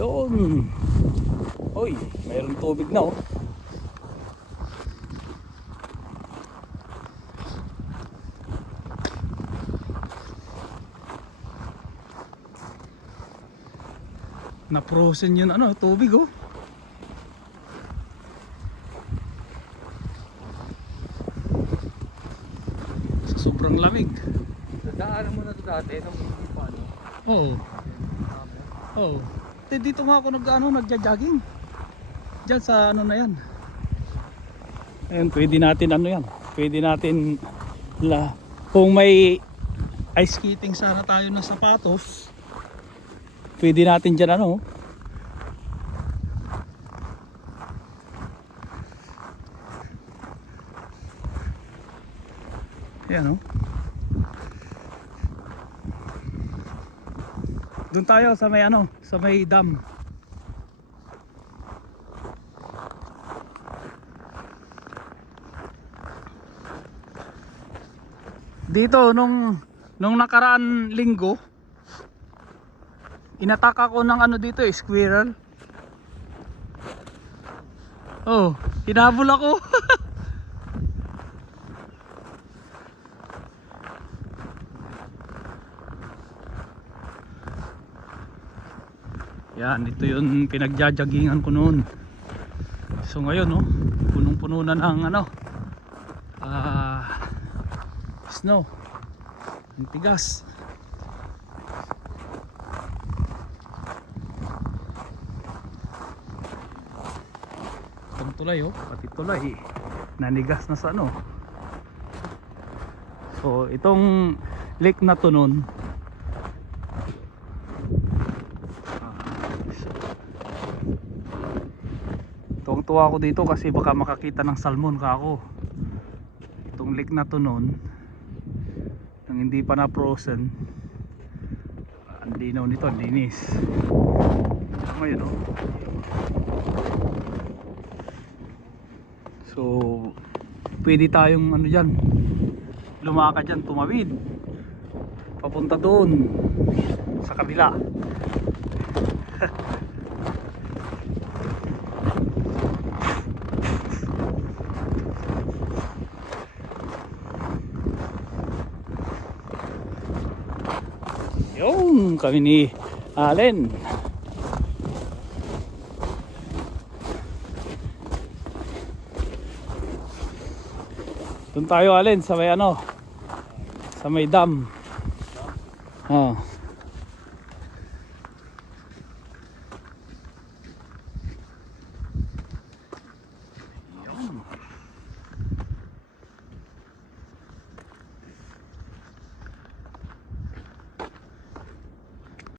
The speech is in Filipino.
Doon. Oy, mayroong tubig na oh. Na-frozen yun ano, tubig oh. Sa sobrang lamig. Dadaanan mo na ito dati nung hindi pa ano. Oo. Oo. Dito nga ako nagja-jogging. Diyan sa ano na yan. Ayun, pwede natin ano yan. Pwede natin kung may ice skating sana tayo na sapatos. Pwede natin dyan ano. Ayan o. Doon tayo sa may ano, sa may dam. Dito nung nakaraan linggo, inatak ako ng ano dito eh, squirrel. Oh, hinabol ako. Yan, ito yung pinagjajagingan ko noon. So ngayon, no, punong-puno na ng ano, snow. Ang tigas. Itong tulay, oh, pati tulay nanigas na sa ano. So itong lake na to noon, tuwang-tuwa ako dito kasi baka makakita ng salmon ka ako. Itong lake na to noon, nang hindi pa na frozen, ang linaw nito, ang linis. Ngayon oh. So pwede tayong ano dyan, lumakad dyan, tumawid papunta doon sa kabila. Yung kami ni Allen. Doon tayo Allen sa may ano, sa may dam. Oh.